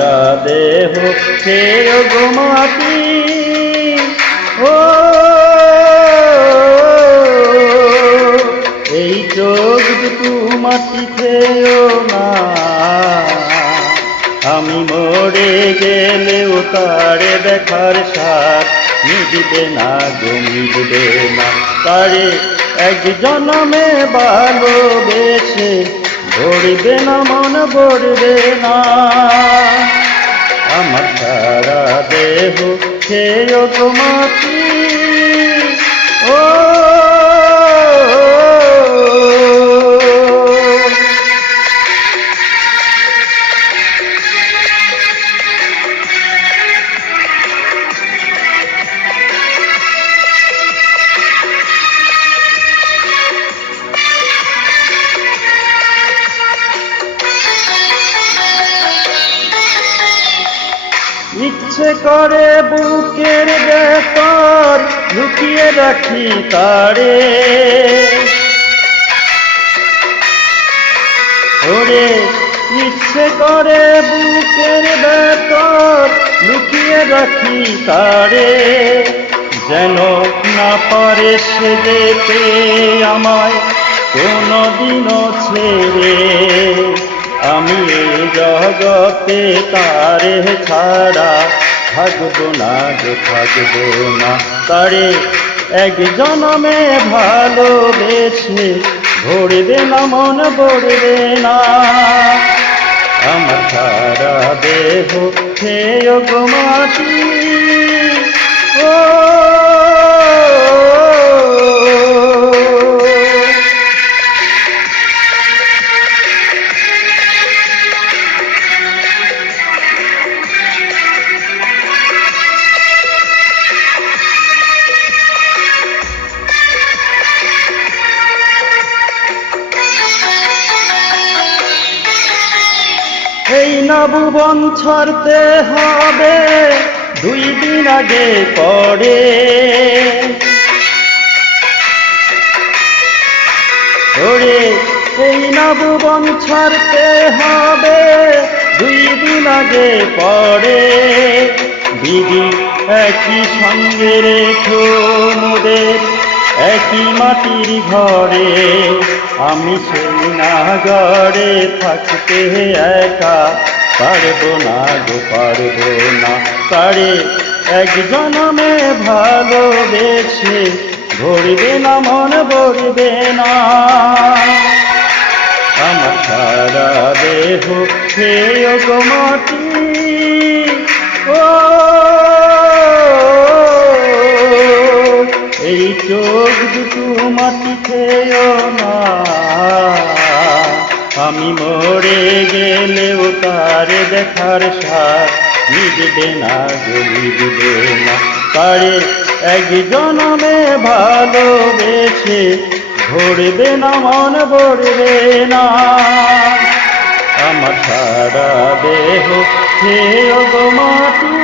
সারা দেহ খেয়ে গো মাটি। ও এই চোখ দুটো মাটি খেয়েও না, আমি মরে গেলেও তারে দেখার স্বাদ মিটবে না গো মিটবে না। তারে এক জন্মে ভালোবেসে ভরবে না মন ভরবে না। আমার সারা দেহ খেয়ে গো মাটি। ও ইচ্ছে করে বুকের ভেতর লুকিয়ে রাখি তারে। ওরে ইচ্ছে করে বুকের ভেতর লুকিয়ে রাখি তারে, যেন না পারে সে যেতে আমায় কোনদিনও ছেড়ে। আমি এই জগতে তারে ছাড়া থাকবো না গো থাকবো না। তারে এক জন্মে ভালোবেসে ভরবে না মন ভরবে না। আমার সারা দেহ খেয়ে গো মাটি। ও এই নবুবন ছাড়তে হবে 2 দিন আগে পরে। ওরে এই নবুবন ছাড়তে হবে 2 দিন আগে পরে। দিদি একই সঙ্গে রেখো মোদের একই মাটির ঘরে। আমি সেই নাগরে থাকতে একা পারবো না গো পারবো না। তারে এক জন্মে ভালোবেসে ভরবে না মন ভরবে না। আমার সারা দেহ খেয়ে গো মাটি। ও এই চোখ দুটো মাটি খেয়েও না, আমি মরে গেলেও তারে দেখার স্বাদ মিটবে না গো মিটবে না। তারে এক জন্মে ভালোবেসে ভরবে না মন ভরবে না। আমার সারা দেহ খেয়ে গো মাটি।